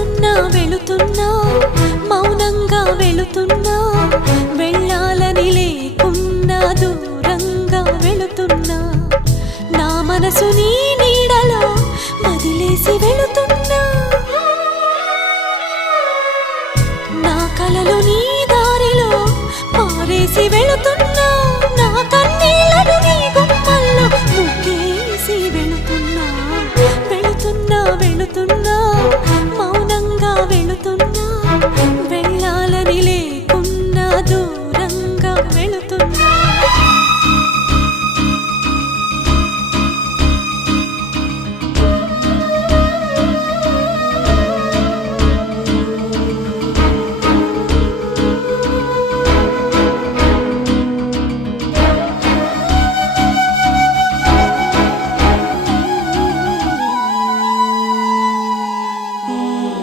వెళుతున్నా వెళుతున్నా మౌనంగా వెళుతున్నా వెళ్ళాలని లేకున్నా దూరంగా వెళుతున్నా నా మనసు నీ నీడలో వదిలేసి వెళుతున్నా నా కలలు నీ దారిలో పారేసి వెళుతున్నా